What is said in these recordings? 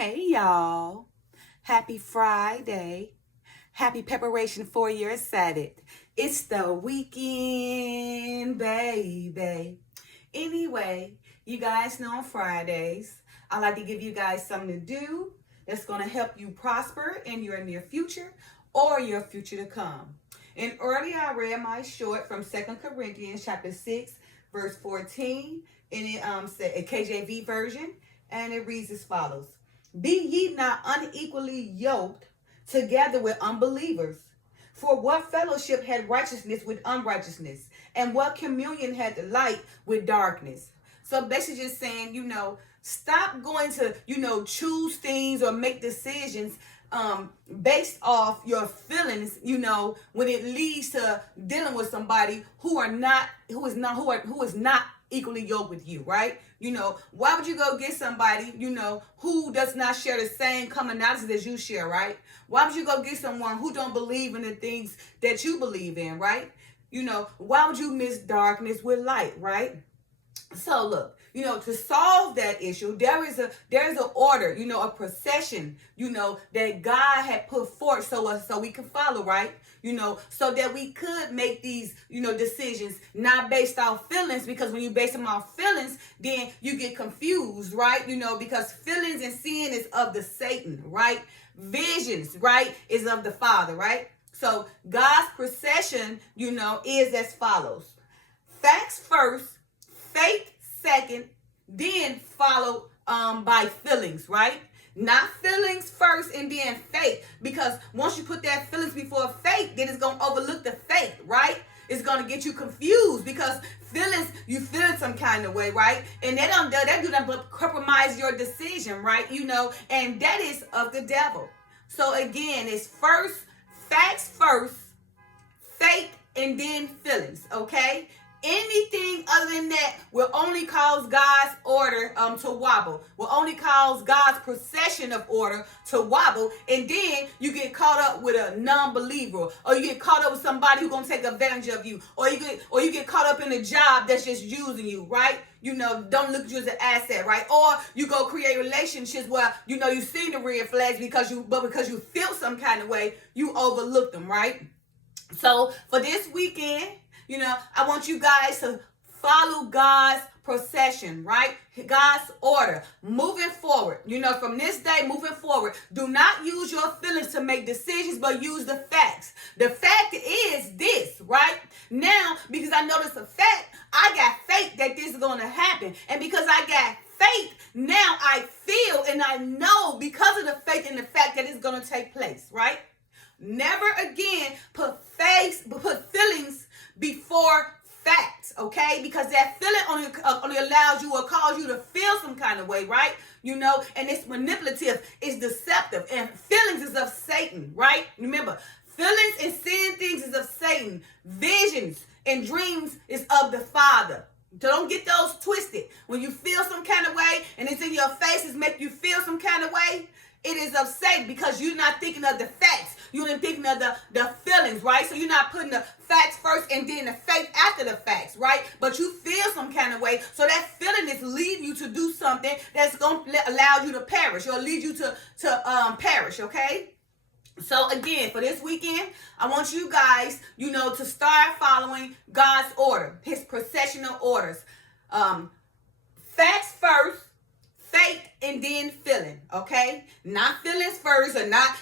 Hey y'all. Happy Friday. Happy preparation for your Saturday. It's the weekend, baby. Anyway, you guys know on Fridays, I like to give you guys something to do that's going to help you prosper in your near future or your future to come. And earlier I read my short from 2 Corinthians chapter 6, verse 14, and it said a KJV version, and it reads as follows. Be ye not unequally yoked together with unbelievers. For what fellowship had righteousness with unrighteousness? And what communion had the light with darkness? So basically just saying, stop going to, choose things or make decisions based off your feelings, when it leads to dealing with somebody who is not equally yoked with you, right? Why would you go get somebody, who does not share the same commonalities as you share, right? Why would you go get someone who don't believe in the things that you believe in, right? Why would you mix darkness with light, right? So look, to solve that issue, there is an order, a procession, that God had put forth so we can follow, right? So that we could make these, decisions not based off feelings, because when you base them off feelings, then you get confused, right? Because feelings and sin is of the Satan, right? Visions, right, is of the Father, right? So God's procession, is as follows. Facts first, faith second, then followed by feelings, right? Not feelings first and then faith, because once you put that feelings before faith, then it's going to overlook the faith, right? It's going to get you confused because feelings, you feel some kind of way, right? And that do not compromise your decision, right? And that is of the devil. So again, it's facts first, faith, and then feelings, okay? Anything other than that will only cause God's order to wobble, will only cause God's procession of order to wobble, and then you get caught up with a non-believer, or you get caught up with somebody who's going to take advantage of you, or you get caught up in a job that's just using you, right? Don't look at you as an asset, right? Or you go create relationships where, you see the red flags because you feel some kind of way, you overlook them, right? So for this weekend, I want you guys to follow God's procession, right? God's order. Moving forward, from this day moving forward, do not use your feelings to make decisions, but use the facts. The fact is this, right? Now, because I know this a fact, I got faith that this is going to happen. And because I got faith, now I feel and I know because of the faith and the fact that it's going to take place, right? Never again put feelings before facts, okay? Because that feeling only allows you or cause you to feel some kind of way, right? And it's manipulative, it's deceptive, and feelings is of Satan, right? Remember, feelings and seeing things is of Satan. Visions and dreams is of the Father. So don't get those twisted. When you feel some kind of way and it's in your face, it's make you feel some kind of way, it is of Satan, because you're not thinking of the facts. You're not thinking of the feelings, right? So you're not putting the facts first and then the faith after the facts, right? But you feel some kind of way. So that feeling is leading you to do something that's going to allow you to perish or lead you to perish, okay? So again, for this weekend, I want you guys, to start following God's order, his processional orders. Facts first, faith, and then feeling, okay? Not feelings first and not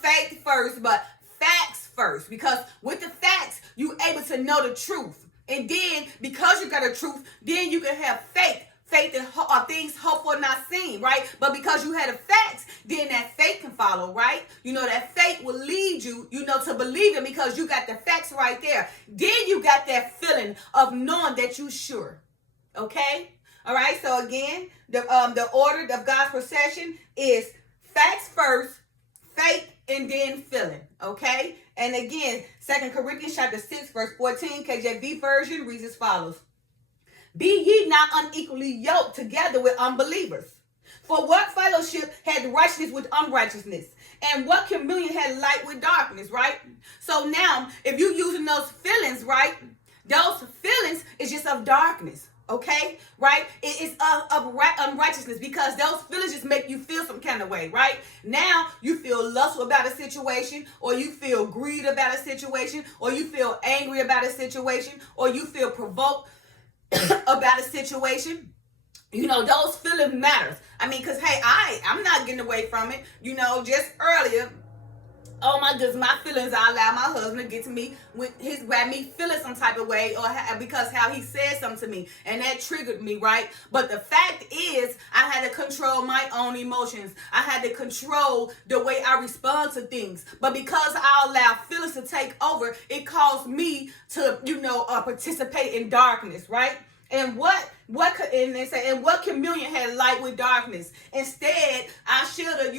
faith first, but facts first. Because with the facts, you're able to know the truth. And then because you got the truth, then you can have faith. Faith are things hoped for, not seen, right? But because you had the facts, then that faith can follow, right? That faith will lead you, to believe it because you got the facts right there. Then you got that feeling of knowing that you're sure, okay? All right, so again, the order of God's procession is facts first, faith, and then feeling, okay? And again, 2 Corinthians chapter 6, verse 14, KJV version reads as follows. Be ye not unequally yoked together with unbelievers. For what fellowship had righteousness with unrighteousness? And what communion had light with darkness, right? So now, if you're using those feelings, right, those feelings is just of darkness. Okay, right? It is of unrighteousness, because those feelings just make you feel some kind of way, right? Now you feel lustful about a situation, or you feel greed about a situation, or you feel angry about a situation, or you feel provoked about a situation. You know, those feelings matters. I mean, because hey, I'm not getting away from it. You know, just earlier, oh my goodness, my feelings, I allow my husband to get to me with his grab me feeling some type of way, or because how he said something to me, and that triggered me, right? But the fact is, I had to control my own emotions. I had to control the way I respond to things. But because I allow feelings to take over, it caused me to, participate in darkness, right? And and they say, and what communion had light with darkness? Instead, I should have,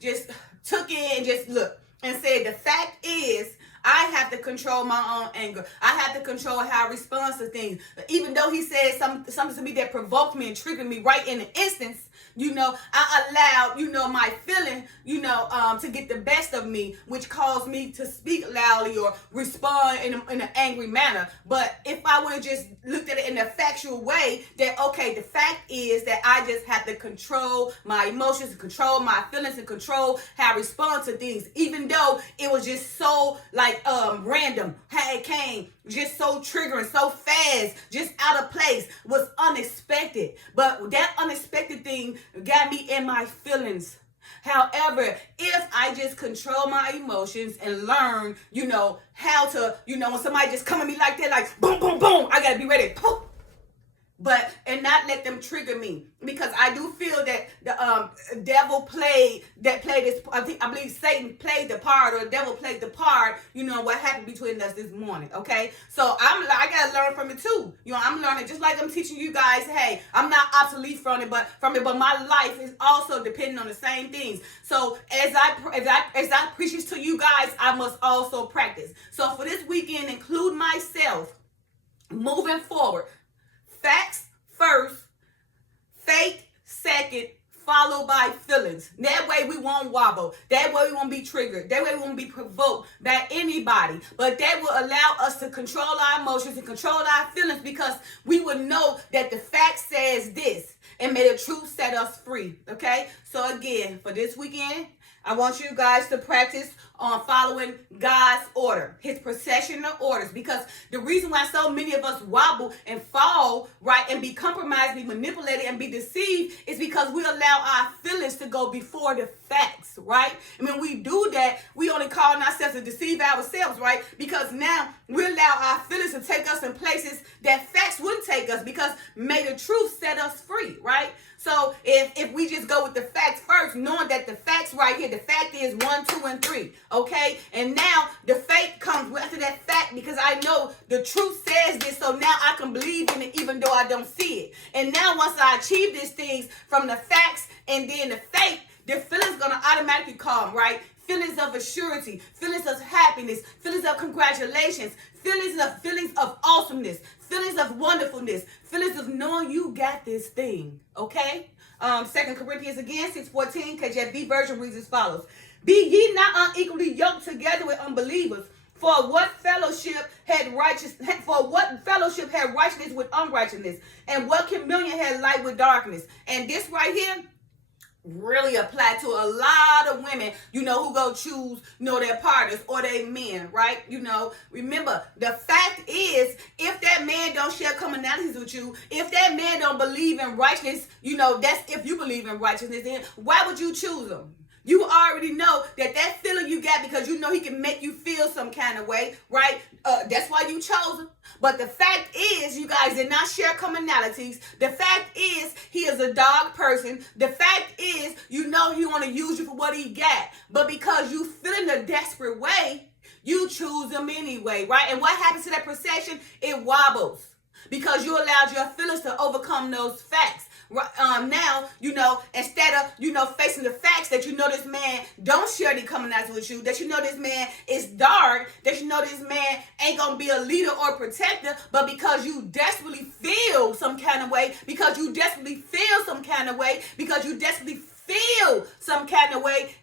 just took it and just look and said, the fact is, I have to control my own anger. I have to control how I respond to things. Even though he said something to me that provoked me and triggered me right in the instance, I allowed, my feeling, to get the best of me, which caused me to speak loudly or respond in an angry manner. But if I would have just looked at it in a factual way, that, okay, the fact is that I just have to control my emotions, control my feelings, and control how I respond to things, even though it was just so, random, how it came, just so triggering, so fast, just out of place, was unexpected. But that unexpected thing got me in my feelings. However, if I just control my emotions and learn, how to, when somebody just come at me like that, like boom, boom, boom, I gotta be ready. Poof. And not let them trigger me, because I do feel that the devil played this. I believe Satan played the part, or the devil played the part. What happened between us this morning. Okay, so I gotta learn from it too. I'm learning, just like I'm teaching you guys. Hey, I'm not obsolete from it, but my life is also depending on the same things. So as I preach this to you guys, I must also practice. So for this weekend, include myself moving forward. Facts first, faith second, followed by feelings. That way we won't wobble. That way we won't be triggered. That way we won't be provoked by anybody. But that will allow us to control our emotions and control our feelings, because we will know that the fact says this, and may the truth set us free. Okay? So again, for this weekend, I want you guys to practice on following God's order, his procession of orders, because the reason why so many of us wobble and fall, right, and be compromised, be manipulated, and be deceived is because we allow our feelings to go before the facts, right? And when we do that, we only call ourselves to deceive ourselves, right? Because now we allow our feelings to take us in places that facts wouldn't take us, because may the truth set us free, right? So if we just go with the facts first, knowing that the facts right here, the fact is 1, 2, and 3, okay? And now the faith comes after that fact, because I know the truth says this, so now I can believe in it even though I don't see it. And now once I achieve these things from the facts and then the faith, the feeling's going to automatically come, right? Feelings of assurity, feelings of happiness, feelings of congratulations, feelings of awesomeness, feelings of wonderfulness, feelings of knowing you got this thing, okay? 2 Corinthians again, 6:14, KJV version reads as follows. Be ye not unequally yoked together with unbelievers. For what fellowship had righteousness with unrighteousness? And what communion had light with darkness? And this right here really apply to a lot of women, who go choose, their partners or their men, right? Remember, the fact is, if that man don't share commonalities with you, if that man don't believe in righteousness, that's if you believe in righteousness, then why would you choose him? You already know that feeling you got, because he can make you feel some kind of way, right? That's why you chose him. But the fact is, you guys did not share commonalities. The fact is, he is a dog person. The fact is, he want to use you for what he got. But because you feel in a desperate way, you choose him anyway, right? And what happens to that procession? It wobbles, because you allowed your feelings to overcome those facts. Now, instead of, facing the facts that this man don't share any commonalities with you, that this man is dark, that this man ain't going to be a leader or protector, but because you desperately feel some kind of way,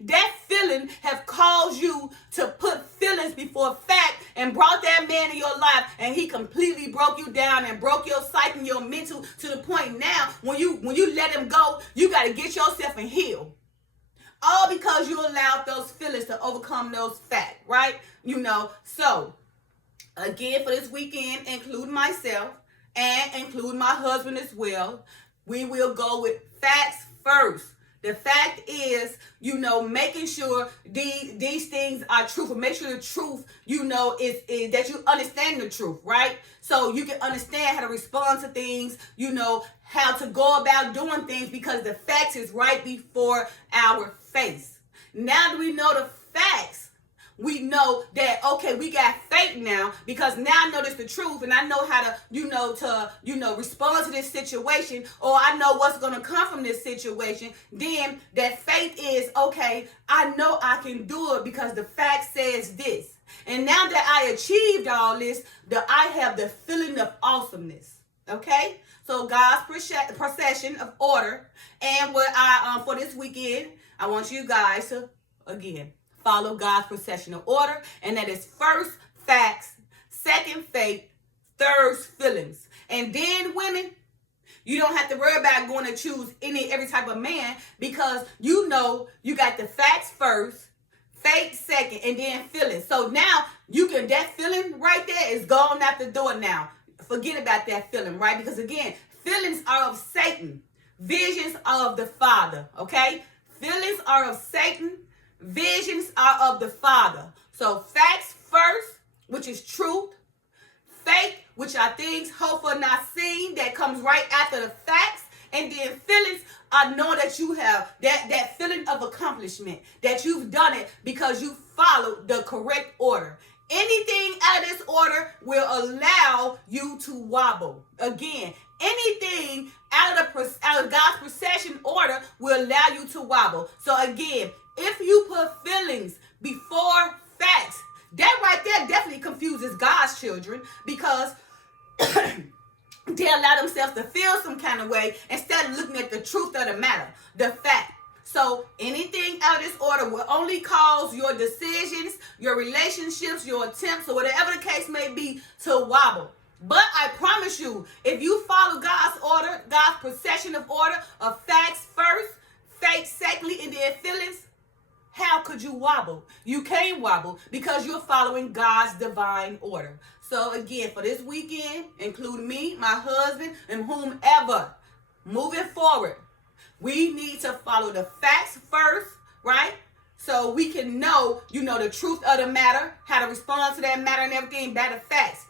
that feeling have caused you to put feelings before fact and brought that man in your life and he completely broke you down and broke your psyche and your mental to the point now when you let him go, you got to get yourself and heal. All because you allowed those feelings to overcome those facts, right? So again, for this weekend, include myself and include my husband as well, we will go with facts first. The fact is, making sure these things are truthful. Make sure the truth, is that you understand the truth, right? So you can understand how to respond to things, how to go about doing things, because the facts is right before our face. Now that we know the facts, we know that, okay, we got faith now, because now I know this the truth, and I know how to, respond to this situation, or I know what's going to come from this situation. Then that faith is, okay, I know I can do it because the fact says this. And now that I achieved all this, I have the feeling of awesomeness. Okay? So God's procession of order, and what for this weekend, I want you guys to, again, follow God's procession of order, and that is first facts, second faith, third feelings. And then women, you don't have to worry about going to choose every type of man, because you got the facts first, faith second, and then feelings. So now that feeling right there is gone out the door now. Forget about that feeling, right? Because again, feelings are of Satan. Visions are of the Father, okay? Feelings are of Satan. Visions are of the Father. So facts first, which is truth. Faith, which are things hoped for, not seen, that comes right after the facts. And then feelings are knowing that you have that feeling of accomplishment, that you've done it because you followed the correct order. Anything out of this order will allow you to wobble. Again, anything out of God's procession order will allow you to wobble. So again, if you put feelings before facts, that right there definitely confuses God's children, because they allow themselves to feel some kind of way instead of looking at the truth of the matter, the fact. So anything out of this order will only cause your decisions, your relationships, your attempts, or whatever the case may be, to wobble. But I promise you, if you follow God's order, God's procession of order of facts first, faith secondly, and then feelings, how could you wobble? You can't wobble, because you're following God's divine order. So again, for this weekend, include me, my husband, and whomever, moving forward, we need to follow the facts first, right? So we can know, the truth of the matter, how to respond to that matter and everything by the facts.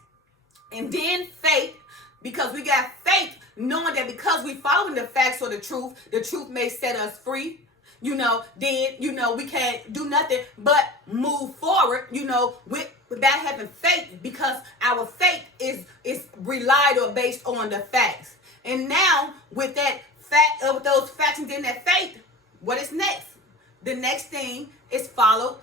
And then faith, because we got faith, knowing that because we following the facts or the truth may set us free. Then, we can't do nothing but move forward, without having faith, because our faith is relied or based on the facts. And now with that fact, with those facts and then that faith, what is next? The next thing is followed,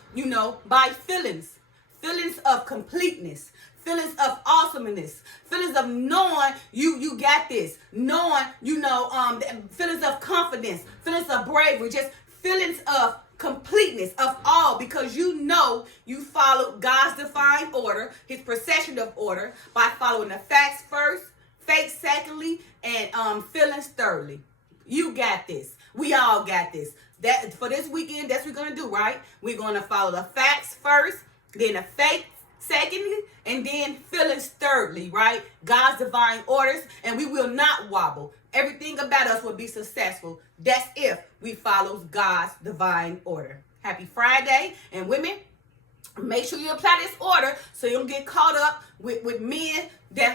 by feelings. Feelings of completeness. Feelings of awesomeness, feelings of knowing you got this, knowing, feelings of confidence, feelings of bravery, just feelings of completeness of all, because you follow God's divine order, his procession of order, by following the facts first, faith secondly, and feelings thirdly. You got this. We all got this. That for this weekend, that's what we're going to do, right? We're going to follow the facts first, then the faith secondly, and then feelings thirdly, right? God's divine orders, and we will not wobble. Everything about us will be successful. That's if we follow God's divine order. Happy Friday, and women, make sure you apply this order so you don't get caught up with men that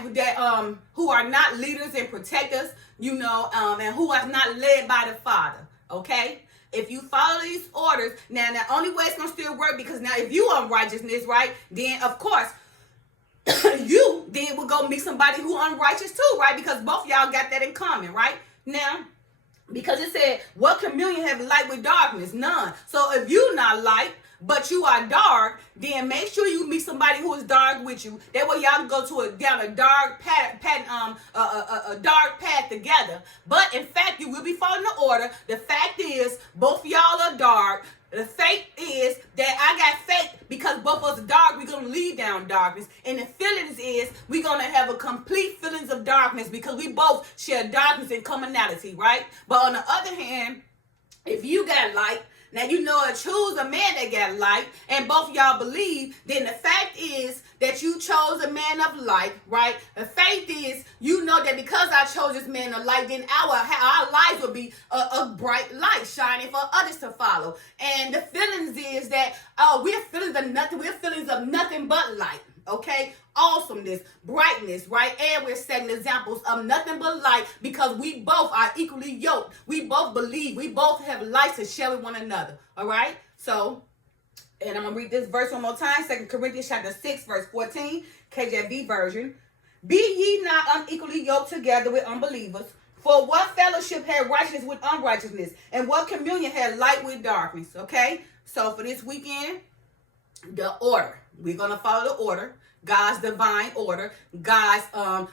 who are not leaders and protectors, and who are not led by the Father. Okay? If you follow these orders, now the only way it's going to still work, because now if you unrighteousness, right, then of course, you then will go meet somebody who unrighteous too, right? Because both y'all got that in common, right? Now, because it said, what communion have light with darkness? None. So if you not light, but you are dark, then make sure you meet somebody who is dark with you. That way y'all can go down a dark path, a dark path together. But in fact, you will be following the order. The fact is, both y'all are dark. The faith is that I got faith because both of us are dark, we're going to lead down darkness. And the feelings is we're going to have a complete feelings of darkness because we both share darkness and commonality, right? But on the other hand, if you got light, now you know choose a man that got light, and both of y'all believe, then the fact is that you chose a man of light, right? The faith is you know that because I chose this man of light, then our lives will be a bright light shining for others to follow. And the feelings is that we're feelings of nothing but light. Okay, awesomeness, brightness, right? And we're setting examples of nothing but light because we both are equally yoked. We both believe. We both have light to share with one another. All right. So, and I'm gonna read this verse one more time. 2 Corinthians chapter 6, verse 14, KJV version. Be ye not unequally yoked together with unbelievers. For what fellowship had righteousness with unrighteousness, and what communion had light with darkness? Okay. So for this weekend, the order. We're going to follow the order. God's divine order. God's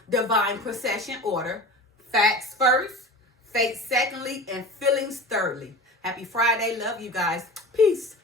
divine procession order. Facts first, faith secondly, and feelings thirdly. Happy Friday. Love you guys. Peace.